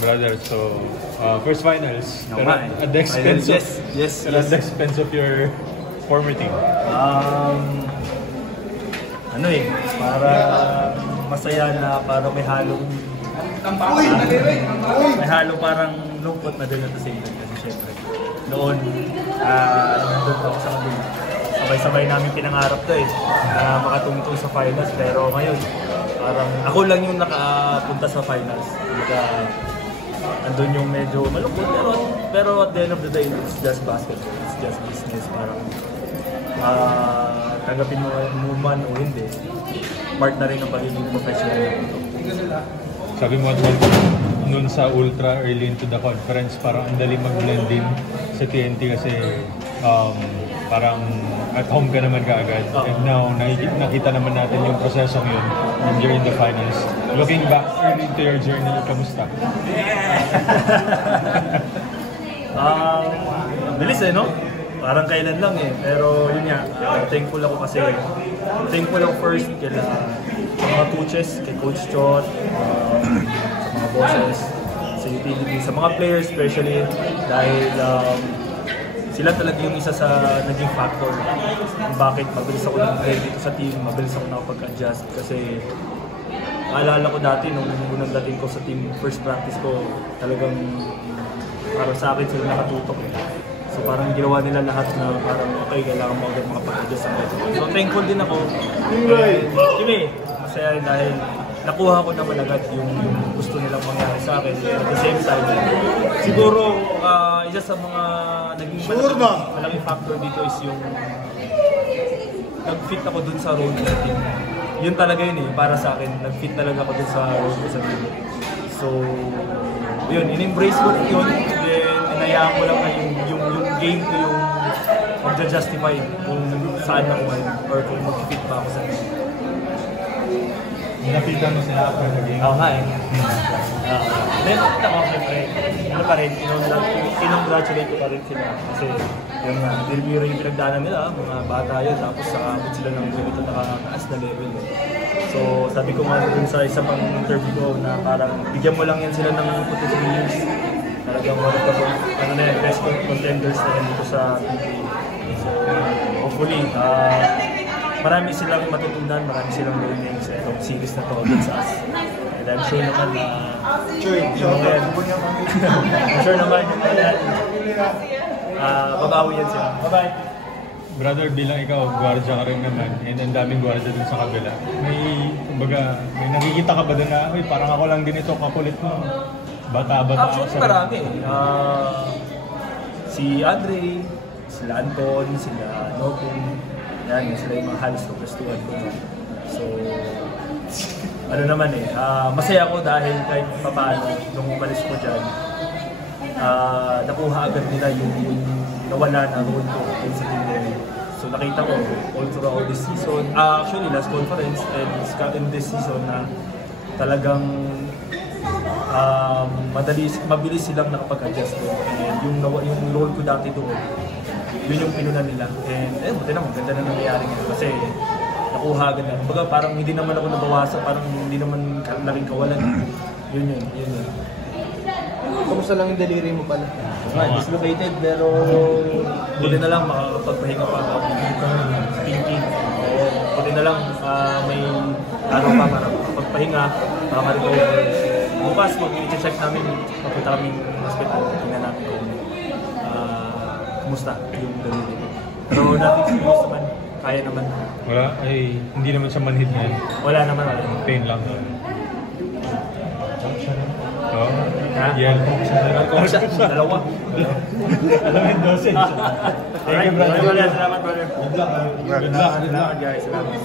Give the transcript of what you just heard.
Brother, so first finals, No, pero at the expense of yes. at the expense of your former team. Ano para masaya na para may halong parang lungkot na din at the same time kasi syempre noon nandun ako sa kabila. Sabay-sabay namin pinangarap to na makatungtong sa finals pero ngayon parang ako lang yung nakapunta sa finals. Andun yung medyo malungkot pero at the end of the day it's just basketball, it's just business. Parang tanggapin mo man o hindi, part na rin ang pagiging professional. Sabi mo at noon sa Ultra early into the conference, parang ang dali mag-blend din sa TNT kasi parang at home ka naman kaagad. And now, nakita naman natin yung prosesong yun and you're in the finals. Looking back early into your journey, kamusta? Bilis no? Parang kailan lang pero yun nga, thankful ako kasi thankful ako first sa mga coaches, kay Coach Chot, sa mga bosses, sa utility, sa mga players especially dahil sila talaga yung isa sa naging factor kung bakit mabilis ako nag-play dito sa team, mabilis ako nakapag-adjust kasi naalala ko dati nung unang dating ko sa team, first practice ko talagang para sa akin sila nakatutok so parang ginawa nila lahat na parang okay, kailangan mo agad makapag-adjust ang ito. So thankful din ako. Masaya rin dahil nakuha ko naman agad yung gusto nilang mangyari sa akin. At the same time, siguro isa sa mga naging malaking factor dito is yung nag-fit ako dun sa role ko sa team. Yun talaga yun para sa akin. Nag-fit talaga ako dun sa role ko sa team. So, yun, in-embrace ko yun. Then, inayaan ko lang na yung game ko yung mag-justify kung saan ako or kung mag-fit pa ako sa team. Napitan mo sila after the game? Oo nga Then, ako siyempre, ano pa rin, kinongratulate ko pa rin sila. Kasi, yun nga, biro yung pinagdaanan nila, mga bata yun, tapos nakabot sila ng ganito nakataas na level. So, sabi ko nga dun sa isa pang interview ko na parang bigyan mo lang yan sila ng 2 to 3 years. Talagang one of the best contenders na yan dito sa PBA. So, hopefully, marami silang matutunan, marami silang learning sa itong series na to against us. And I'm sure naman na I'm sure naman babawi yan sila. Bye-bye! Brother, bilang ikaw, gwardiya ka rin naman and ang daming gwardiya dun sa kabila. May nakikita ka ba dun na, parang ako lang din ito, kakulit mo. Bata-bata. Actually, marami. Si Andre, sila Anton, sila Nopin. Yan, sila yung mga halos nagustuhan ko. So, ano naman masaya ako dahil kahit papaano, nung umalis ko dyan, nakuha agad nila yung nawala na role ko sa team nila. So nakita ko all throughout this season, actually last conference and in this season na talagang mabilis silang nakapag-adjust doon. And yung role ko dati doon, yun yung pinunan nila. And buti naman, ganda na nangyayari ngayon kasi nakuha agad na. Kumbaga parang hindi naman ako nabawasan, parang hindi naman naging kawalan. Yun. Kamusta lang yung daliri mo pala? Dislocated pero buti na lang makakapagpahinga pa ako sa thinking. Buti na lang may araw pa para makapagpahinga, makarecover. Bukas mag-i-check namin, papunta kami ng hospital, tingnan namin kung kumusta yung daliri. Pero nothing serious naman, kaya naman. Wala? Hindi naman siya manhid na yun? Wala naman. Pain lang. Yan. Dalawa. Alam yung dosage. Thank you, brother. Salamat, brother. Good luck. Salamat, guys. Salamat.